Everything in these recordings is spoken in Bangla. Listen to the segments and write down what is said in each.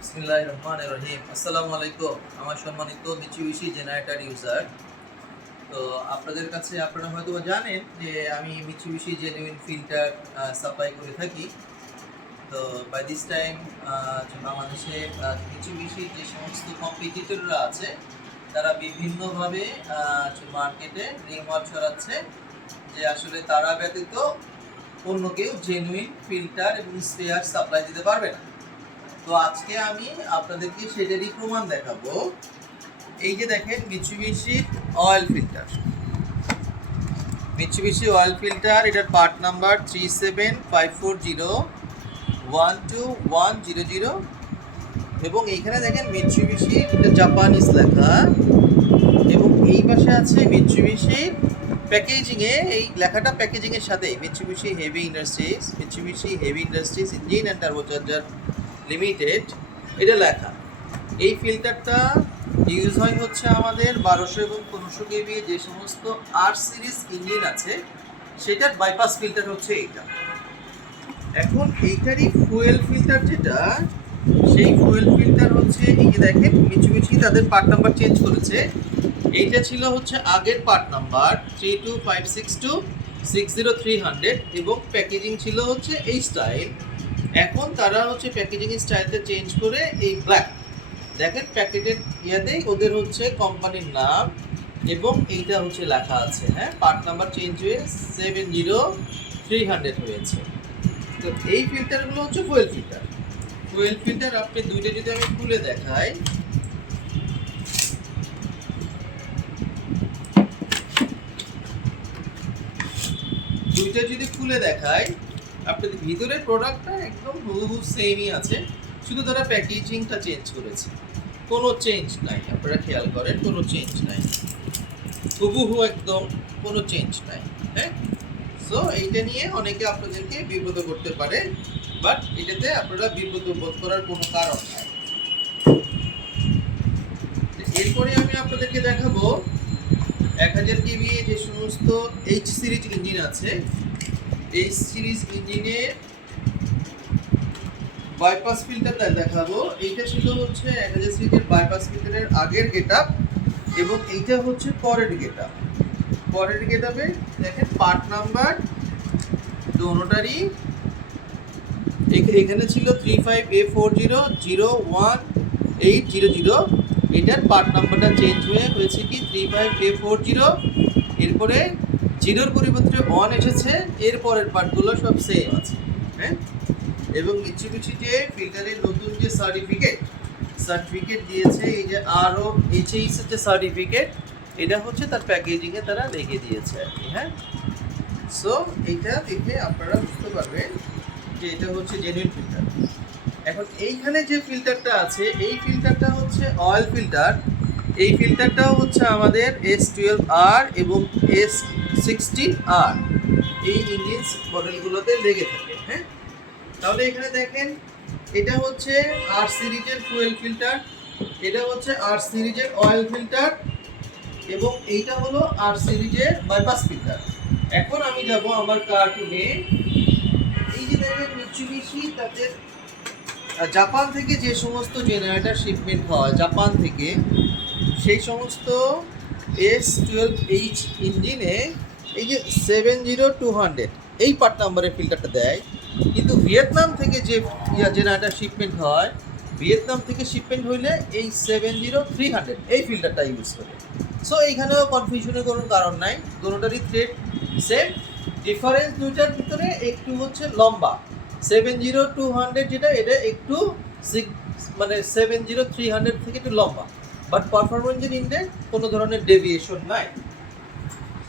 বিসমিল্লাহির রহমানির রহিম। আসসালামু আলাইকুম আমার সম্মানিত মিচুবিশি জেনারেটর ইউজার। তো আপনাদের কাছে আপনারা হয়তো জানেন যে আমি মিচুবিশি জেনুইন ফিল্টার সাপ্লাই করে থাকি। তো বাই দিস টাইম বাংলাদেশে মিচুবিশি যে সমস্ত কম্পিটিটররা আছে তারা বিভিন্নভাবে মার্কেটে রিমার্ক ছড়াচ্ছে যে আসলে তারা ব্যতীত অন্য কেউ জেনুইন ফিল্টার এবং স্পেয়ার সাপ্লাই দিতে পারবে না। তো আজকে আমি আপনাদেরকে সেটারই প্রমাণ দেখাবো। এই যে দেখেন Mitsubishi oil filter, Mitsubishi oil filter, এটার পার্ট নাম্বার 3754012100 এবং এইখানে দেখেন মিচুবিশি জাপানিজ লেখা এবং এই পাশে আছে মিচুবিশি প্যাকেজিংয়ে, এই লেখাটা প্যাকেজিংয়ের সাথে Mitsubishi heavy industries engine and turbocharger limited এটা লেখা। এই ফিল্টারটা ইউজ হয় হচ্ছে আমাদের 1200 এবং 1500 কেভি যে সমস্ত আর সিরিজ ইঞ্জিন আছে সেটার বাইপাস ফিল্টার হচ্ছে এইটা। এখন এইটারই ফুয়েল ফিল্টার যেটা, সেই ফুয়েল ফিল্টার হচ্ছে এই যে দেখেন মিচুবিশি তাদের পার্ট নাম্বার চেঞ্জ করেছে। এইটা ছিল হচ্ছে আগের পার্ট নাম্বার 3256260 এবং প্যাকেজিং ছিল হচ্ছে এই স্টাইল। এখন তারা হচ্ছে প্যাকেজিং স্টাইলটা চেঞ্জ করে এই ব্ল্যাক দেখেন প্যাকেটের ইয়াতেই ওদের হচ্ছে কোম্পানির নাম এবং এইটা হচ্ছে লেখা আছে। হ্যাঁ, পার্ট নাম্বার চেঞ্জ হয়ে 70300 হয়েছে। তো এই ফিল্টারগুলো হচ্ছে ফুয়েল ফিল্টার। ফুয়েল ফিল্টার আপনি দুইটা যদি আমি খুলে দেখাই, আপনাদের ভিতরের প্রোডাক্টটা একদম হুবহু সেমই আছে, শুধু তারা প্যাকেজিংটা চেঞ্জ করেছে। কোনো চেঞ্জ নাই, আপনারা খেয়াল করেন, কোনো চেঞ্জ নাই, হুবহু একদম কোনো চেঞ্জ নাই। হ্যাঁ, সো এইটা নিয়ে অনেকে আপনাদেরকে বিব্রত করতে পারে, বাট এটাতে আপনারা বিব্রত বোধ করার কোনো কারণ নাই। এরপরে আমি আপনাদেরকে দেখাবো 1000 কেভি যে সমস্ত এইচ সিরিজ ইঞ্জিন আছে, এই সিরিজ ইঞ্জিনের বাইপাস ফিল্টারটা দেখাবো। এইটা ছিল হচ্ছে 1000 সিরিজের বাইপাস ফিল্টারের আগের গেটআপ এবং এইটা হচ্ছে পরের গেটআপ। পরের গেটআপে দেখেন পার্ট নাম্বার দোনোটারই এখানে ছিল 35A400180, এটার পার্ট নাম্বারটা চেঞ্জ হয়েছে কি 35A40, এরপরে জিরোর পরিবর্তে 1 এসেছে, এরপরের পার্টগুলো সব সেম আছে। হ্যাঁ, এবং মিচুবিশি যে ফিল্টারের নতুন যে সার্টিফিকেট দিয়েছে, এই যে আরও এইচএইচ এর যে সার্টিফিকেট, এটা হচ্ছে তার প্যাকেজিংয়ে তারা লিখে দিয়েছে আর কি। হ্যাঁ, সো এইটা দেখে আপনারা বুঝতে পারবেন যে এটা হচ্ছে জেনুইন ফিল্টার। এখন এইখানে যে ফিল্টারটা আছে, এই ফিল্টারটা হচ্ছে অয়েল ফিল্টার। এই ফিল্টারটাও হচ্ছে আমাদের S12R এবং S16R এই ইঞ্জিন মডেলগুলোতে লেগে থাকে। হ্যাঁ, তাহলে এখানে দেখেন এটা হচ্ছে আর সিরিজের ফুয়েল ফিল্টার, এটা হচ্ছে আর সিরিজের অয়েল ফিল্টার এবং এইটা হলো আর সিরিজের বাইপাস ফিল্টার। এখন আমি যাব আমার কার্টুনে। এই যে দেখেন মিচুবিশি তাদের জাপান থেকে যে সমস্ত জেনারেটর শিপমেন্ট হয় জাপান থেকে, সেই সমস্ত S12H ইঞ্জিনে এই যে 70200 এই পার্ট নাম্বারের ফিল্টারটা দেয়, কিন্তু ভিয়েতনাম থেকে যে জেনারেটর শিপমেন্ট হয়, ভিয়েতনাম থেকে শিপমেন্ট হইলে এই 70300 এই ফিল্টারটা ইউজ করে। সো এইখানেও কনফিউশনের কোনো কারণ নাই, দুটোটারই থ্রেড সেম। ডিফারেন্স দুইটার ভিতরে একটু হচ্ছে লম্বা, 70200 যেটা, এটা একটু মানে 70300 থেকে একটু লম্বা, বাট পারফরমেন্সের ইন্ডেক্স কোনো ধরনের ডেভিয়েশন নাই।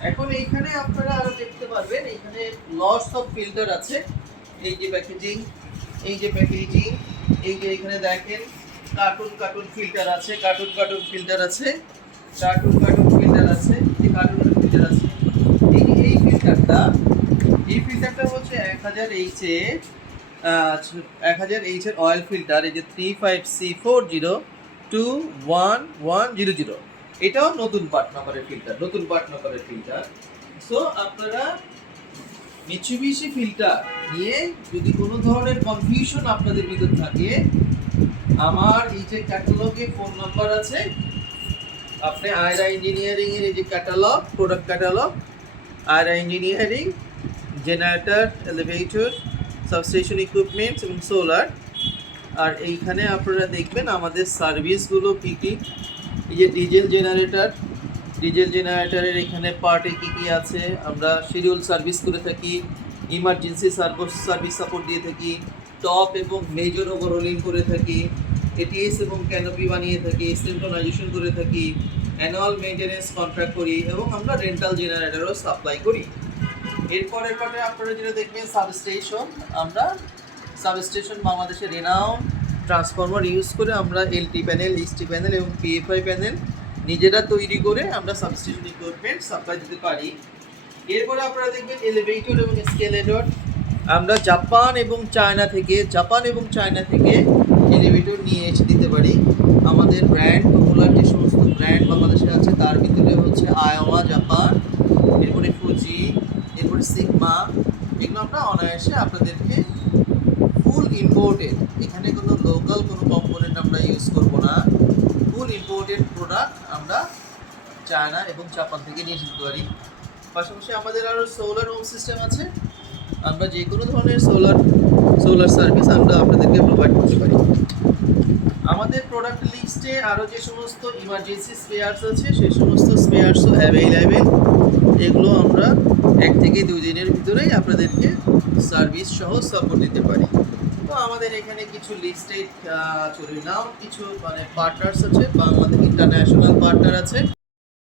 এখন এইখানে আপনারা আরো দেখতে পারবেন, এইখানে লটস অফ ফিল্টার আছে। এই যে প্যাকেজিং, এই যে এখানে দেখেন কার্টুন ফিল্টার আছে, এই ফিল্টারটা হচ্ছে 1000H এর অয়েল ফিল্টার। এই যে 35C40211100, এটাও নতুন পার্ট নাম্বারের ফিল্টার। সো আপনারা মিৎসুবিশি ফিল্টার নিয়ে যদি কোনো ধরনের কনফিউশন আপনাদের ভিতর থাকে, আমার এই যে ক্যাটালগে ফোন নাম্বার আছে, আপনি আয়রা ইঞ্জিনিয়ারিং এর এই যে catalogue, product catalogue, Ayra engineering, generator, elevator, substation equipments এবং সোলার। আর এইখানে আপনারা দেখবেন আমাদের সার্ভিসগুলো কী কী। এই যে ডিজেল জেনারেটরের এখানে পার্টে কী কী আছে, আমরা শিডিউল সার্ভিস করে থাকি, ইমার্জেন্সি সার্ভিস সাপোর্ট দিয়ে থাকি, টপ এবং মেজর ওভারহোলিং করে থাকি, এটিএস এবং ক্যানোপি বানিয়ে থাকি, সিনক্রোনাইজেশন করে থাকি, অ্যানুয়াল মেইনটেনেন্স কন্ট্রাক্ট করি এবং আমরা রেন্টাল জেনারেটরও সাপ্লাই করি। এরপরের পার্টে আপনারা যেটা দেখবেন সাবস্টেশন, আমরা সাবস্টেশন বাংলাদেশের রেনাউন্ড ট্রান্সফরমার ইউজ করে আমরা এলটি প্যানেল, এসটি প্যানেল এবং পিএফআই প্যানেল নিজেরা তৈরি করে আমরা সাবস্টেশন ইকুইপমেন্ট সাপ্লাই দিতে পারি। এরপরে আপনারা দেখবেন এলিভেটর এবং এসকেলেটর, আমরা জাপান এবং চায়না থেকে এলিভেটর নিয়ে এসে দিতে পারি। আমাদের ব্র্যান্ড পপুলার যে সমস্ত ব্র্যান্ড বাংলাদেশে আছে তার ভিতরে হচ্ছে আয়ামা জাপান, এরপরে ফুজি, এরপরে সিগমা, এগুলো আমরা অনায়াসে আপনাদেরকে ফুল ইম্পোর্টেড, এখানে কোনো লোকাল কোনো কম্পোনেন্ট আমরা ইউজ করব না, ফুল ইম্পোর্টেড প্রোডাক্ট আমরা চায়না এবং জাপান থেকে নিয়ে যেতে পারি। পাশাপাশি আমাদের আরও সোলার হোম সিস্টেম আছে, আমরা যে কোনো ধরনের সোলার সার্ভিস আমরা আপনাদেরকে প্রোভাইড করতে পারি। আমাদের প্রোডাক্ট লিস্টে আরও যে সমস্ত ইমার্জেন্সি স্পেয়ার্স আছে সেই সমস্ত স্পেয়ার্সও অ্যাভেলেবেল, এগুলো আমরা 1 থেকে 2 দিনের ভিতরেই আপনাদেরকে সার্ভিস সহ সাপোর্ট দিতে পারি। তো আমাদের এখানে কিছু লিস্টেড কিছু মানে পার্টনার্স আছে, বাংলাদেশ ইন্টারন্যাশনাল পার্টনার আছে।